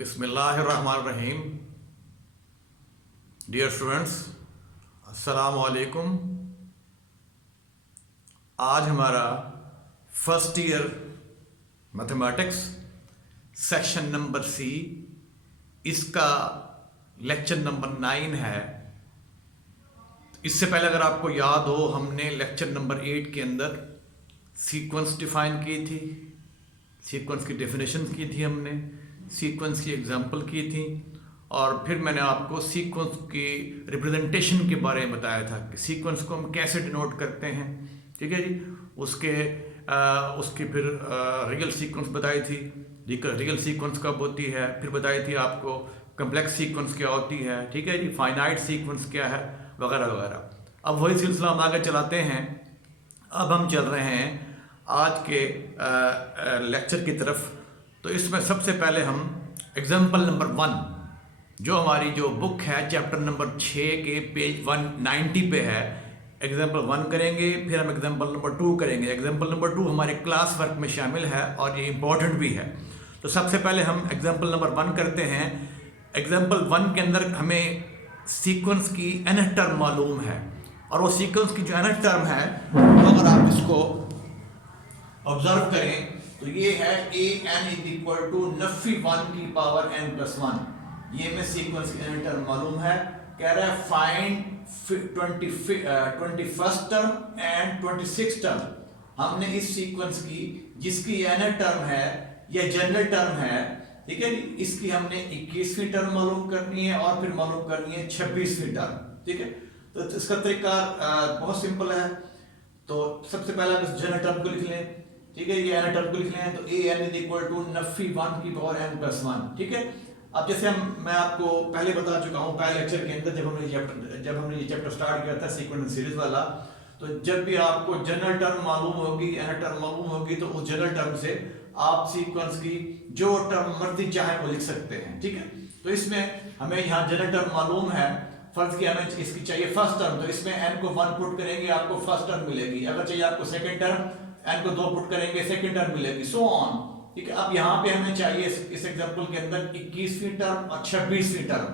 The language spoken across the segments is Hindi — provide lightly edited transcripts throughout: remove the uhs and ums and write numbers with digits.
बिस्मिल्लाहिर्रहमानिर्रहीम। डियर स्टूडेंट्स, अस्सलामु अलैकुम। आज हमारा first year mathematics section number C, इसका लेक्चर नंबर 9 है। इससे पहले अगर आपको याद हो, हमने लेक्चर नंबर 8 के अंदर सीक्वेंस डिफाइन की थी, सीक्वेंस की डेफिनेशन की थी, हमने सीक्वेंस की एग्जांपल की थी, और फिर मैंने आपको सीक्वेंस की रिप्रेजेंटेशन के बारे में बताया था कि सीक्वेंस को हम कैसे डिनोट करते हैं। ठीक है जी। उसकी फिर रियल सीक्वेंस बताई थी, रियल सीक्वेंस कब होती है, फिर बताई थी आपको कम्प्लेक्स सीक्वेंस क्या होती है। ठीक है जी। फाइनाइट सीक्वेंस क्या है, वगैरह वगैरह। अब वही सिलसिला हम आगे चलाते हैं। अब हम चल रहे हैं आज के लेक्चर की तरफ। तो इसमें सबसे पहले हम एग्जाम्पल नंबर 1, जो हमारी जो बुक है चैप्टर नंबर 6 के पेज 190 पे है, एग्जाम्पल 1 करेंगे, फिर हम एग्जाम्पल नंबर 2 करेंगे। एग्जाम्पल नंबर 2 हमारे क्लास वर्क में शामिल है और ये इम्पॉर्टेंट भी है। तो सबसे पहले हम एग्जाम्पल नंबर 1 करते हैं। एग्जाम्पल 1 के अंदर हमें सीक्वेंस की nth टर्म मालूम है, और वो सीक्वेंस की जो nth टर्म है, अगर आप इसको ऑब्जर्व करें तो ये है an इक्वल टू नफी 1 की पावर n प्लस 1। ये में सीक्वेंस की nth टर्म मालूम है। कह रहा है find 21st term and 26th term. हमने इस सीक्वेंस की जिसकी nth टर्म है या जनरल टर्म है, ठीक है, इसकी हमने 21वीं टर्म मालूम करनी है और फिर मालूम करनी है 26वीं टर्म। ठीक है। तो इसका तरीका बहुत सिंपल है। तो सबसे पहले आप इस जनरल टर्म को लिख लें। ठीक है, ये n टर्म को लिख लें। तो an इज इक्वल टू नफी 1 की पावर n प्लस 1। ठीक है। अब जैसे मैं आपको पहले बता चुका हूँ पहले लेक्चर के अंदर, जब हमने ये चैप्टर स्टार्ट किया था सीक्वेंस सीरीज वाला, तो जब भी आपको जनरल टर्म मालूम होगी, n टर्म मालूम होगी, तो उस जनरल टर्म से आप सीक्वेंस की जो टर्म मर्जी चाहे वो लिख सकते हैं। ठीक है। तो इसमें हमें यहाँ जनरल टर्म मालूम है। फर्स्ट की हमें इसकी चाहिए फर्स्ट टर्म, तो इसमें n को 1 पुट करेंगे, आपको फर्स्ट टर्म मिलेगी। अगर चाहिए आपको सेकंड टर्म, n को 2 पुट करेंगे, सेकंड टर्म मिलेगी, सो ऑन। ठीक है। अब यहाँ पे हमें चाहिए इस एग्जांपल के अंदर 21वीं टर्म और 26वीं टर्म।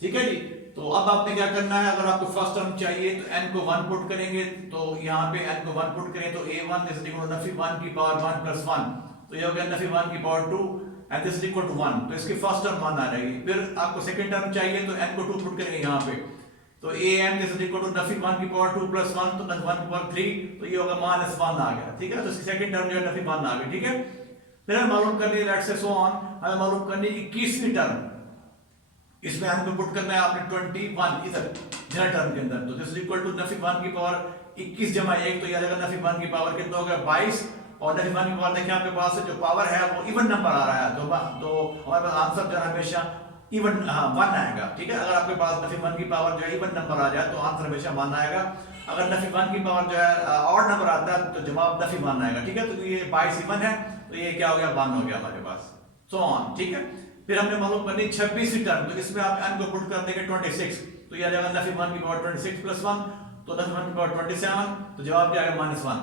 ठीक है जी। तो अब आपने क्या करना है, अगर आपको फर्स्ट टर्म चाहिए तो n को 1 पुट करेंगे। तो यहाँ पे n को 1 पुट करें तो a1 इज इक्वल टू नफी 1 की पावर 1 प्लस 1, तो ये हो गया नफी 1 की power 2 and this is equal to 1। तो इसकी फर्स्ट टर्म 1 आ जाएगी। फिर आपको सेकंड टर्म चाहिए तो n को 2 पुट करेंगे यहाँ पे, तो an इज इक्वल टू नफी 1 की पावर 2 प्लस 1, तो 1 की पावर 3, तो ये होगा माइनस 1 आ गया। ठीक है। तो इसकी सेकंड टर्म जो है नफी 1 आ गई। ठीक है। फिर हमें मालूम करनी है, लेट्स से सो ऑन, हमें मालूम करनी है 21वीं टर्म। इसमें हमको पुट करना है आपने 21 इधर जनरल टर्म के अंदर, तो दिस इज इक्वल टू नफी 1 की पावर 21 जमा 1, तो ये आ जाएगा नफी 1 की पावर कितना हो गया 22, और नफी 1 की पावर देखिए आपके पास जो पावर है वो इवन नंबर आ रहा है, तो हमारे पास आंसर जो है हमेशा इवन 1 आएगा। ठीक है। अगर आपके पास नफी 1 की पावर जो है इवन नंबर आ जाए तो आंसर हमेशा 1 आएगा। अगर नफी 1 की पावर जो है ऑड नंबर आता है तो जवाब नफी 1 आएगा। ठीक है। तो ये 22 इवन है, तो ये क्या हो गया 1 हो गया हमारे पास, सो ऑन। ठीक है। फिर हमने मालूम करनी 26वीं टर्म, तो इसमें आप n को पुट कर देंगे 26, तो ये आ जाएगा नफी 1 की पावर 26 प्लस 1, तो नफी 1 की पावर 27, तो जवाब क्या आएगा -1।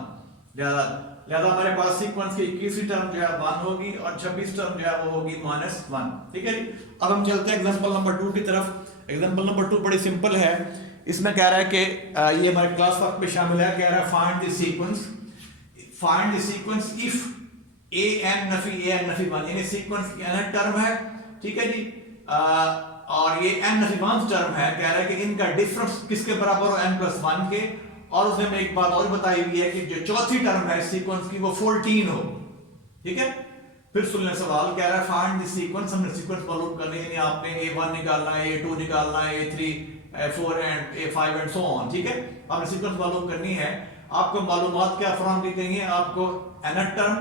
लिहाजा हमारे पास सीक्वेंस की 21वीं टर्म जो है 1 होगी और 26 टर्म जो है वो होगी -1। ठीक है जी। अब हम चलते हैं एग्जांपल नंबर 2 की तरफ। एग्जांपल नंबर 2 बड़ी सिंपल है। इसमें कह रहा है कि ये हमारे क्लास वर्क में शामिल है। कह रहा है find the sequence if an नफी 1, यानी सीक्वेंस की nth टर्म है। ठीक है जी। और ये n नफी 1 टर्म है। कह रहा है कि इनका डिफरेंस किसके बराबर हो, n प्लस 1 के। और उसने में एक बात और बताई हुई है कि जो चौथी टर्म है सीक्वेंस की वो 14 हो। ठीक है। फिर सुन ले सवाल, कह रहा है फाइंड द सीक्वेंस। हमने सीक्वेंस मालूम करनी है, यानी आपने a1 निकालना है, a2 निकालना है, a3, a4 and a5 and so on. ठीक है। आपने सीक्वेंस मालूम करनी है। आपको मालूमात क्या फराहम की गई है, आपको nth term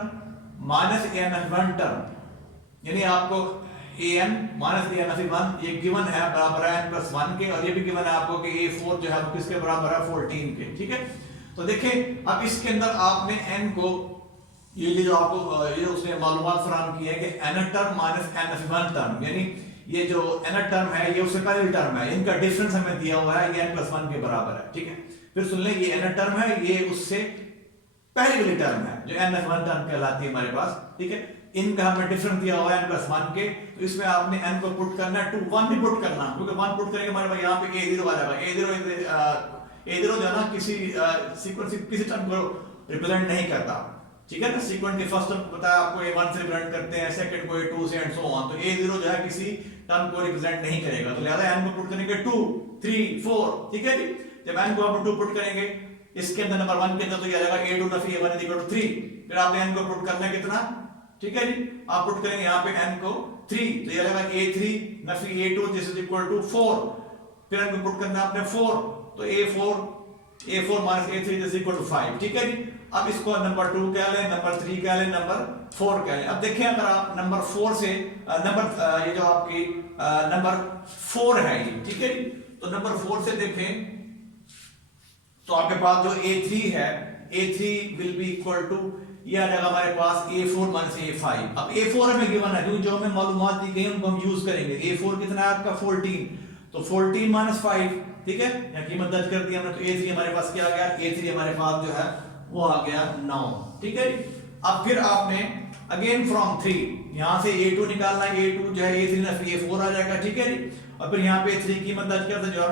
minus an1 term, यानी आपको an माइनस an1 ये गिवन है बराबर है n प्लस 1 के, और ये भी गिवन है आपको कि a4 जो है वो किसके बराबर है 14 के। ठीक है। तो देखें अब इसके अंदर आपने n को ये जो आपको ये उसने मालूमात फराहम की है कि n term minus n1 term, यानी ये जो n टर्म है ये उससे पहली टर्म है, इनका डिफरेंस हमें दिया हुआ है, ये n प्लस 1 के बराबर है। ठीक है। फिर सुन लें, ये n टर्म है, ये उससे पहली वाली टर्म है जो n1 टर्म कहलाती है हमारे पास। ठीक है। इनका हमें डिफरेंस दिया हुआ है n प्लस 1 के, तो इसमें आपने n को पुट करना है, 2 1 भी पुट करना, क्योंकि 1 पुट करेंगे हमारे पास यहाँ पे a0 आ जाएगा। a0 जो है ना किसी सीक्वेंस किसी टर्म को रिप्रेजेंट नहीं करता, ठीक है ना। सीक्वेंस के फर्स्ट टर्म बताया आपको a1 से रिप्रेजेंट करते हैं, सेकंड को a2 से एंड सो ऑन, तो a0 जो है किसी टर्म को रिप्रेजेंट नहीं करेगा, तो लिहाजा n को पुट करेंगे 2 3 4, ठीक है जी। जब n को आप 2 पुट करेंगे इसके अंदर नंबर 1 के अंदर, तो ये आ जाएगा a2 Nafi a1 equal to 3, फिर आपने n को पुट करना है कितना, ठीक है जी, आप पुट करेंगे यहाँ पे n को 3, तो ये आ जाएगा a3 नफी a2 this is equal to 4, फिर n को पुट करना है आपने 4, तो a4 minus a3 this equal to 5, ठीक है जी। अब इसको नंबर 2 कह लें, नंबर 3 कह लें, नंबर 4 कह लें। अब देखिए अगर आप नंबर 4 से ये जो आपकी नंबर 4 है ये, ठीक है जी, तो नंबर 4 से देखें तो आपके पास जो a3 है, a3 will be equal to, ये आ जाएगा हमारे पास a4 माइनस a5। अब a4 हमें गिवन है, जो हमें मालूमात दी गई उनको हम यूज करेंगे। a4 कितना है आपका 14, तो 14 माइनस 5, ठीक है, यहाँ कीमत दर्ज कर दी हमने, तो a3 हमारे पास क्या आ गया, a3 हमारे पास जो है वो आ गया 9, ठीक है। अब फिर आपने अगेन फ्रॉम 3 यहां से a2 निकालना है, a2 जो है a3 ना a4 आ जाएगा, ठीक है जी। और फिर यहाँ पे 3 कीमत दर्ज करते जो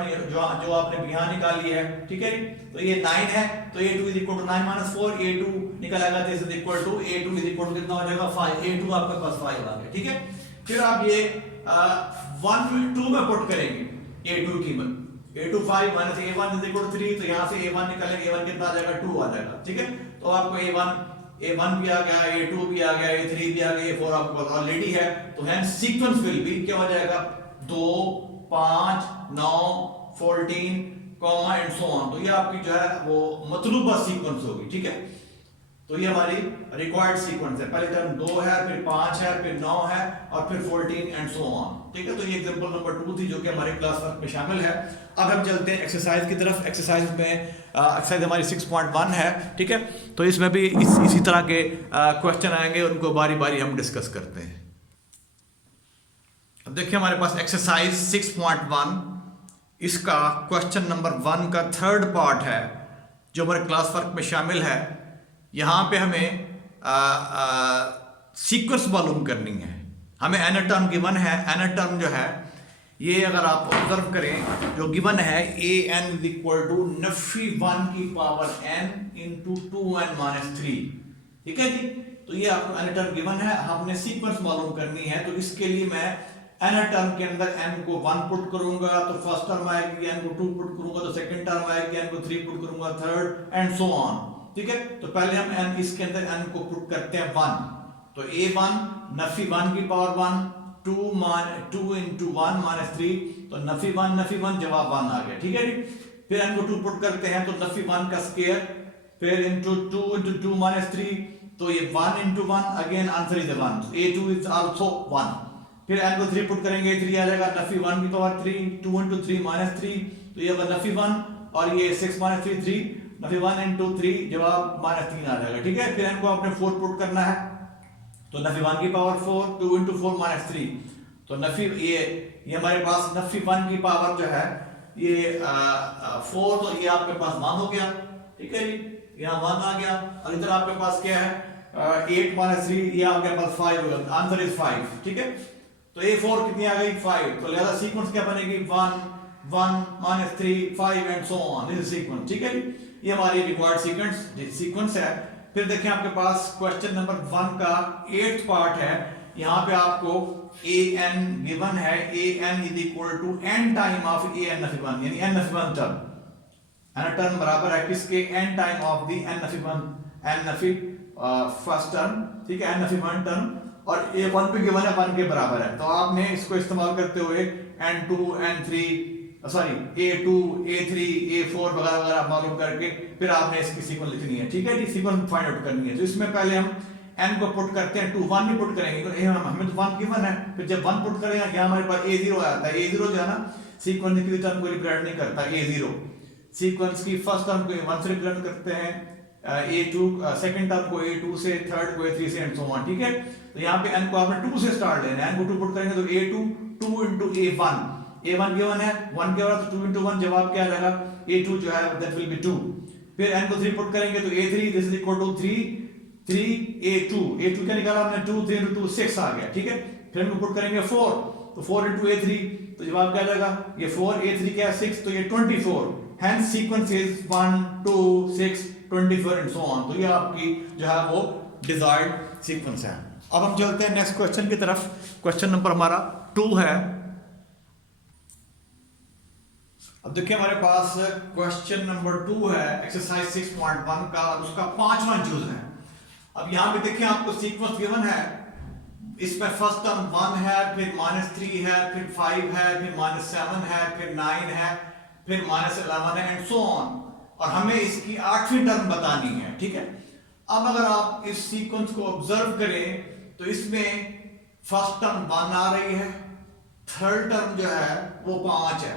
आपने यहाँ निकाली है, ठीक है, तो ये 9 है, तो a2 is equal to 9 minus 4, a2 निकलेगा this is equal to a2 is equal to कितना हो जाएगा 5, a2 आपके पास 5 आ गया, ठीक है। फिर आप ये 1 2 में पुट करेंगे a2 कीमत, a2 5 minus a1 is equal to 3, तो यहाँ से a1 निकालेंगे, a1 कितना आ जाएगा 2 आ जाएगा, ठीक है। तो आपको a1 भी आ गया, a2 भी आ गया, a3 भी आ गया, a4 आपके पास ऑलरेडी है, तो हेंस सीक्वेंस विल बी क्या हो जाएगा 2 5 9 14 कॉमा एंड सो ऑन, तो ये आपकी जो है वो मतलूबा सीक्वेंस होगी, ठीक है। तो ये हमारी रिक्वायर्ड सीक्वेंस है, पहले टर्म 2 है, फिर 5 है, फिर 9 है और फिर 14 एंड सो ऑन, ठीक है। तो ये एग्जांपल नंबर 2 थी जो कि हमारे क्लास वर्क में शामिल है। अब हम चलते हैं एक्सरसाइज की तरफ। एक्सरसाइज में एक्सरसाइज हमारी 6.1 है, ठीक है। तो इसमें भी इसी तरह के क्वेश्चन आएंगे, उनको बारी बारी हम डिस्कस करते हैं। अब देखिए हमारे पास एक्सरसाइज 6.1, इसका क्वेश्चन नंबर 1 का थर्ड पार्ट है जो हमारे क्लास वर्क में शामिल है। यहाँ पे हमें सीक्वेंस मालूम करनी है, हमें एन टर्म गिवन है। एन टर्म जो है ये अगर आप ऑब्जर्व करें जो गिवन है an इज इक्वल टू नफी 1 की power n into 2n minus 3, ठीक है जी। तो ये आपको एन टर्म गिवन है, हमने सीक्वेंस मालूम करनी है। तो इसके लिए मैं एन टर्म के अंदर n को 1 पुट करूंगा तो फर्स्ट टर्म आएगी, n को 2 पुट करूंगा तो सेकंड टर्म आएगी, n को 3 पुट करूंगा थर्ड एंड सो ऑन, ठीक है। तो पहले हम n इसके अंदर n को पुट करते हैं 1, तो a1 नफी 1 की पावर 1 2 इंटू 1 माइनस 3, तो नफी 1 जवाब 1 आ गया, ठीक है जी। फिर n को 2 पुट करते हैं तो नफी 1 का स्क्वायर, फिर इंटू 2 इंटू 2 माइनस 3, तो ये 1 into 1 again answer is 1, a2 is also 1। फिर n को 3 पुट करेंगे 3 आ जाएगा, नफी 1 की पावर 3 2 इंटू 3 माइनस 3, तो ये नफी 1 और ये 6 माइनस 3 3, नफी 1 इंटू 3 जवाब माइनस 3 आ जाएगा, ठीक है। फिर n को आपने 4 पुट करना है तो नफी 1 की पावर 4 2 इंटू 4 माइनस 3, तो नफी ये हमारे पास नफी 1 की पावर जो है ये 4, तो ये आपके पास 1 हो गया, ठीक है जी, यहाँ 1 आ गया। और इधर आपके पास क्या है 8 माइनस 3, ये आपके पास 5 होगा, आंसर इज 5, ठीक है। तो a4 कितनी आ गई 5, तो लिहाजा सीक्वेंस क्या बनेगी 1 1 minus 3 5 and so on, this is sequence, ठीक है जी। ये हमारी रिक्वायर्ड सीक्वेंस है। फिर देखें आपके पास क्वेश्चन नंबर 1 का 8th पार्ट है, यहाँ पे आपको an गिवन है, an is equal to n time of an नफी 1, यानी n नफी 1 टर्म, n टर्म बराबर है किसके n time of the n नफी फर्स्ट टर्म, ठीक है, n नफी 1 टर्म, और a1 पे गिवन है 1 के बराबर है। तो आपने इसको इस्तेमाल करते हुए n2 n3 sorry a2 a3 a4 वगैरह वगैरह मालूम करके फिर आपने इसकी सीक्वेंस लिखनी है, ठीक है जी, सीक्वेंस फाइंड आउट करनी है। तो इसमें पहले हम n को पुट करते हैं, 2 1 भी पुट करेंगे, तो हमें तो 1 गिवन है, फिर जब 1 पुट करेंगे यहाँ हमारे पास a0 आता है। a0 जो है ना सीक्वेंस की टर्म को रिप्रेजेंट नहीं करता, a0 सीक्वेंस की फर्स्ट टर्म को 1 से रिप्रेजेंट करते हैं, a2 सेकंड टर्म को a2 से, थर्ड को a3 से एंड सो ऑन, ठीक है। तो यहाँ पे n को आपने 2 से स्टार्ट लेना है, n को 2 पुट करेंगे तो a2 2 इंटू a1 गिवन है 1 के बाद 2 इंटू 1 जवाब क्या आ जाएगा a2 जो है दैट विल बी 2। फिर n को 3 पुट करेंगे तो a3 this is equal to 3 3a2 क्या निकाला हमने 2 3 into 2 6 आ गया, ठीक है। फिर हम पुट करेंगे 4, तो 4 into a3 तो जवाब क्या आएगा, ये 4 a3 क्या है 6, तो ये 24, hence sequence is 1 2 6 24 and so on। तो ये आपकी जो है वो डिजायर्ड सीक्वेंस है। अब हम चलते हैं नेक्स्ट क्वेश्चन की तरफ। क्वेश्चन नंबर हमारा 2 है। अब देखिए हमारे पास क्वेश्चन नंबर 2 है एक्सरसाइज 6.1 का, उसका 5वां यूज है। अब यहां पे देखिए आपको सीक्वेंस गिवन है, इसमें फर्स्ट टर्म 1 है, फिर -3 है, फिर 5 है, फिर -7 है, फिर 9 है, फिर -11 है एंड सो ऑन, और हमें इसकी 8वीं टर्म बतानी है, ठीक है। अब अगर आप इस सीक्वेंस को ऑब्जर्व करें तो इसमें फर्स्ट टर्म 1 आ रही है, थर्ड टर्म जो है वो 5 है,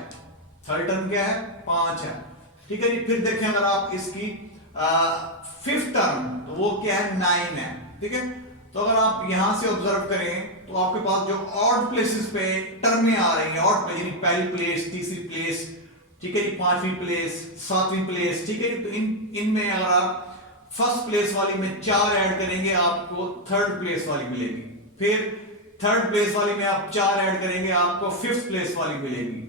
थर्ड टर्म क्या है 5 है, ठीक है जी। फिर देखें अगर आप इसकी फिफ्थ टर्म तो वो क्या है 9 है, ठीक है। तो अगर आप यहां से ऑब्जर्व करें तो आपके पास जो ऑड प्लेसेस पे टर्में आ रही हैं, ऑड यानी पहली प्लेस, तीसरी प्लेस, ठीक है जी, 5वीं प्लेस, 7वीं प्लेस, ठीक है जी। तो इनमें अगर आप फर्स्ट प्लेस वाली में 4 ऐड करेंगे आपको थर्ड प्लेस वाली मिलेगी, फिर थर्ड प्लेस वाली में आप 4 ऐड करेंगे आपको फिफ्थ प्लेस वाली मिलेगी,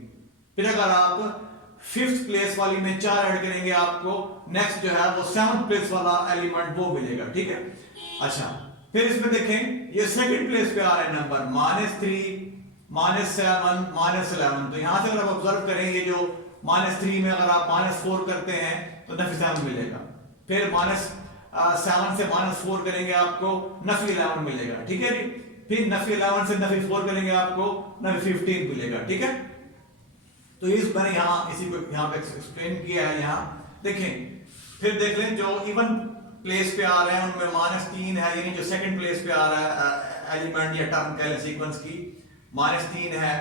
फिर अगर आप फिफ्थ प्लेस वाली में 4 ऐड करेंगे आपको नेक्स्ट जो है वो 7th प्लेस वाला एलिमेंट वो मिलेगा, ठीक है। अच्छा, फिर इसमें देखें ये सेकंड प्लेस पे आ रहे हैं नंबर -3 -7 -11। तो यहां से अगर आप ऑब्जर्व करें ये जो -3 में अगर आप -4 करते हैं तो नफी 7 मिलेगा, फिर -7 से -4 करेंगे आपको नफी 11 मिलेगा, ठीक है जी। फिर नफी 11 से नफी 4 करेंगे आपको नफी 15 मिलेगा, ठीक है। तो ये मैंने यहाँ इसी को यहाँ पे एक्सप्लेन किया है। यहाँ देखें, फिर देख लें जो इवन प्लेस पे आ रहे हैं उनमें -3 है, यानी जो सेकंड प्लेस पे आ रहा है एलिमेंट या टर्म कह लें सीक्वेंस की, -3 है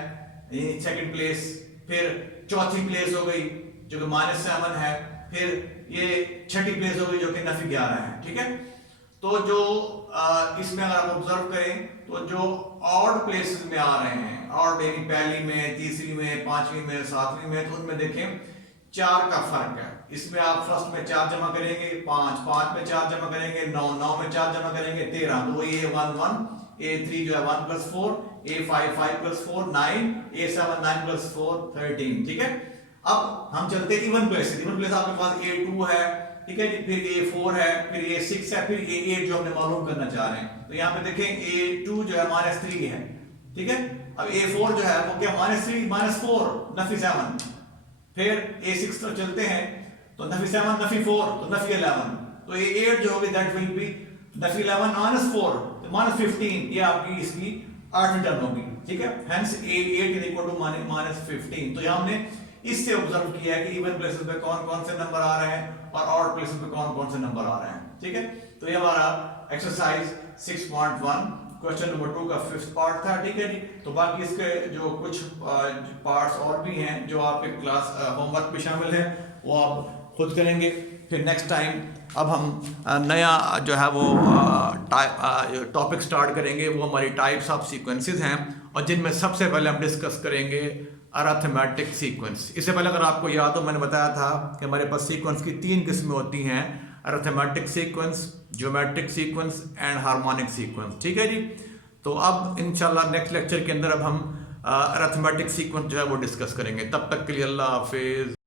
यानी सेकंड प्लेस, फिर चौथी प्लेस हो गई जो कि -7 है, फिर ये छठी प्लेस हो गई जो कि नफी 11 है, ठीक है। तो जो इसमें अगर आप ऑब्जर्व करें तो जो ऑड प्लेसेस में आ रहे हैं, ऑड यानी पहली में, तीसरी में, 5वीं में, 7वीं में, तो उनमें देखें 4 का फर्क है। इसमें आप फर्स्ट में 4 जमा करेंगे 5 में 4 जमा करेंगे 9 में 4 जमा करेंगे 13, तो ये 1 1, A3 जो है 1 + 4, A5 5 + 4 9, A7 9 + 4 13, ठीक है। अब हम चलते इवन प्लेसेस। इवन प्लेस आपके पास A2 है, ठीक है जी, फिर A4 है, फिर A6 है, फिर A8 जो हमने मालूम करना चाह रहे हैं। तो यहाँ पे देखें A2 जो है -3 है, ठीक है। अब A4 जो है वो क्या -3 -4 नफी 7, फिर A6 तो चलते हैं तो नफी 7 नफी 4 तो नफी 11, तो A8 जो होगी दैट विल बी नफी 11 -4 तो -15, ये आपकी इसकी 8वीं टर्म होगी, ठीक है। Hence A8 = -15। तो यहाँ हमने इससे ऑब्जर्व किया है कि इवन प्लेसेस पे कौन कौन से नंबर आ रहे हैं और ऑड प्लेसेस पे कौन कौन से नंबर आ रहे हैं, ठीक है। तो ये हमारा एक्सरसाइज 6.1 क्वेश्चन नंबर 2 का 5th पार्ट था, ठीक है जी। तो बाकी इसके जो कुछ पार्ट्स और भी हैं जो आपके क्लास होमवर्क में शामिल है वो आप खुद करेंगे। फिर नेक्स्ट टाइम अब हम नया जो है वो टॉपिक स्टार्ट करेंगे, वो हमारी टाइप्स ऑफ सीक्वेंसेस हैं, और जिनमें सबसे पहले हम डिस्कस करेंगे अरिथमेटिक सीक्वेंस। इससे पहले अगर आपको याद हो मैंने बताया था कि हमारे पास सीक्वेंस की 3 किस्में होती हैं, arithmetic sequence, geometric sequence and harmonic sequence, ठीक है जी। तो अब इंशाल्लाह नेक्स्ट लेक्चर के अंदर अब हम अरिथमेटिक सीक्वेंस जो है वो डिस्कस करेंगे। तब तक के लिए अल्लाह हाफिज।